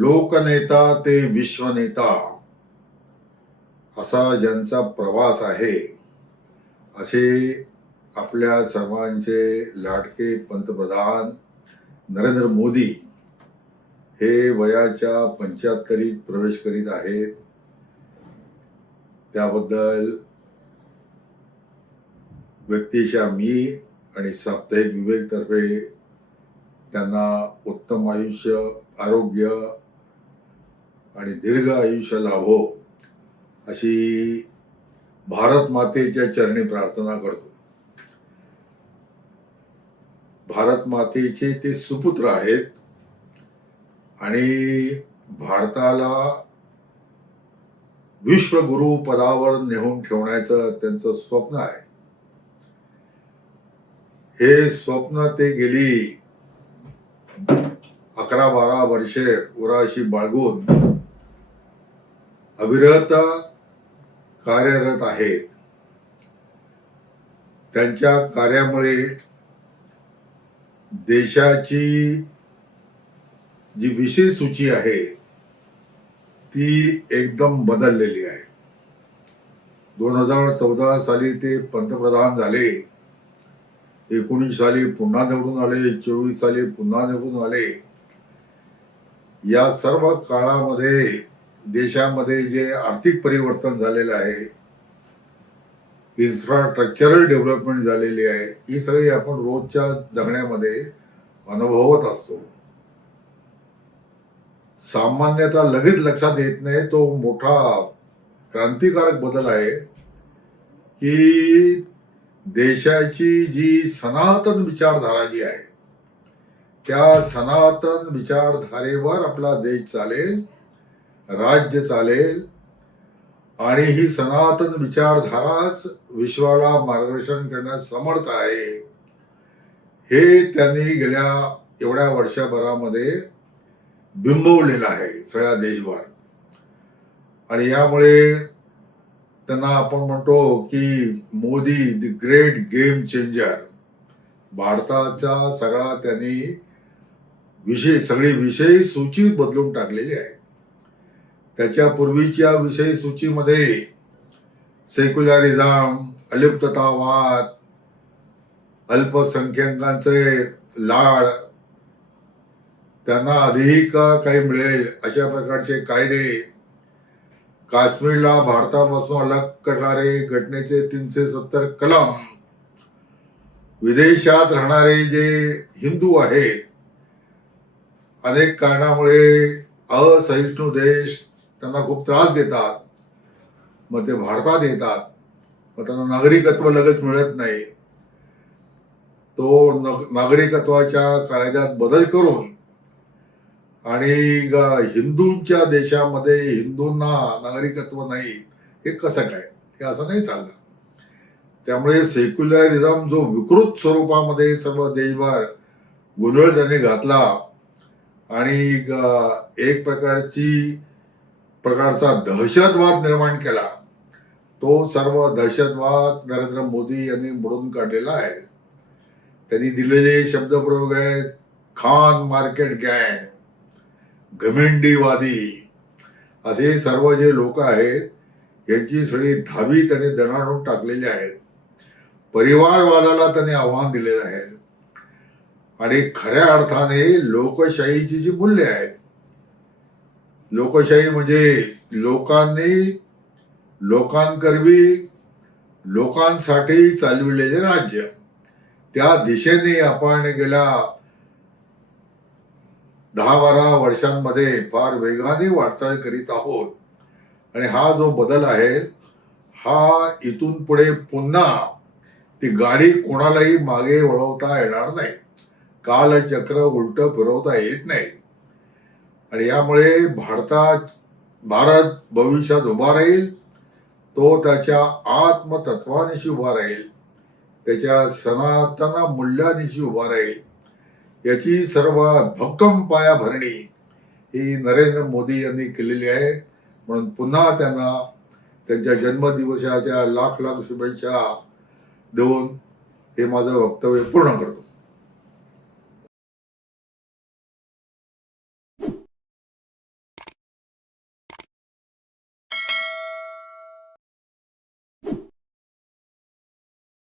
लोकनेता ते विश्वनेता. असा ज्यांचा प्रवास आहे असे आपल्या सर्वांचे लाडके पंतप्रधान नरेंद्र मोदी हे वयाच्या पंच्याहत्तरीत प्रवेश करीत आहेत. त्याबद्दल व्यक्तिशा मी आणि साप्ताहिक विवेकतर्फे त्यांना उत्तम आयुष्य आरोग्य आणि दीर्घ आयुष्य लाभो अशी भारत मातेच्या चरणी प्रार्थना करतो. भारत मातेचे ते सुपुत्र आहेत आणि भारताला विश्वगुरु पदावर नेऊन ठेवण्याचं त्यांचं स्वप्न आहे. हे स्वप्न ते गेली अकरा बारा वर्षे उराशी बाळगून अविरत कार्यरत आहेत. त्यांच्या कार्यामुळे देशाची जी विषय सूची आहे ती एकदम बदललेली आहे. दोन हजार चौदा साली ते पंतप्रधान झाले एकोणीस साली पुन्हा निवडून आले चोवीस साली पुन्हा निवडून आले. या सर्व काळामध्ये देशामध्ये जे आर्थिक परिवर्तन झालेलं आहे इन्फ्रास्ट्रक्चरल डेव्हलपमेंट झालेली आहे ही सगळी आपण रोजच्या जगण्यामध्ये अनुभवत असतो. सामान्यतः लगेच लक्षात येत नाही तो मोठा क्रांतिकारक बदल आहे की देशाची जी सनातन विचारधारा जी आहे त्या सनातन विचारधारेवर आपला देश चालेल. राज्य चालेल. आणि ही सनातन विचारधाराच विश्वाला मार्गदर्शन करण्यास समर्थ आहे. हे त्यांनी गेल्या एवढ्या वर्षभरामध्ये बिंबवलेलं आहे सगळ्या देशभर. आणि यामुळे त्यांना आपण म्हणतो की Modi the great game changer. भारताचा सगळा त्यांनी विषय सगळी विषय सूची बदलून टाकलेली आहे. त्याच्या पूर्वीच्या विषय सूचीमध्ये सेक्युलरिझम अलिप्ततावाद अल्पसंख्याकांचे लाड त्यांना अधिक काही मिळेल अशा प्रकारचे कायदे. काश्मीरला भारतापासून अलग करणारे घटनेचे तीनशे सत्तर कलम. विदेशात राहणारे जे हिंदू आहेत अनेक कारणामुळे असहिष्णू देश त्यांना खूप त्रास देतात. मग ते भारतात येतात मग त्यांना नागरिकत्व लगेच मिळत नाही. तो नग- नागरिकत्वाच्या कायद्यात बदल करून आणि हिंदूंच्या देशामध्ये हिंदूंना नागरिकत्व नाही हे कसं काय? हे असं नाही चाललं. त्यामुळे सेक्युलरिझम जो विकृत स्वरूपामध्ये सर्व देशभर गोंधळ त्यांनी घातला आणि एक प्रकारची प्रकारचा दहशतवाद निर्माण केला. तो सर्व दहशतवाद नरेंद्र मोदी यांनी मोडून काढलेला आहे. त्यांनी दिलेले शब्दप्रयोग आहेत खान मार्केट गँग घमेंडीवादी. असे सर्व जे लोक आहेत यांची सगळी धावी त्यांनी दणाडून टाकलेली आहेत. परिवारवादाला त्यांनी आव्हान दिलेलं आहे. आणि खऱ्या अर्थाने लोकशाहीची जी मूल्य आहेत लोकशाही म्हणजे लोकांनी लोकांकरवी लोकांसाठी चालविलेले राज्य. त्या दिशेने आपण गेल्या दहा बारा वर्षांमध्ये फार वेगाने वाटचाल करीत आहोत. आणि हा जो बदल आहे हा इथून पुढे पुन्हा ती गाडी कोणालाही मागे वळवता येणार नाही. कालचक्र उलट फिरवता येत नाही. आणि यामुळे भारतात भारत भविष्यात उभा राहील तो त्याच्या आत्मतत्वानिशी उभा राहील त्याच्या सनातन मूल्यानिशी उभा राहील. याची सर्व भक्कम पाया भरणी ही नरेंद्र मोदी यांनी केलेली आहे. म्हणून पुन्हा त्यांना त्यांच्या जन्मदिवसाच्या लाख लाख शुभेच्छा देऊन हे माझं वक्तव्य पूर्ण करतो.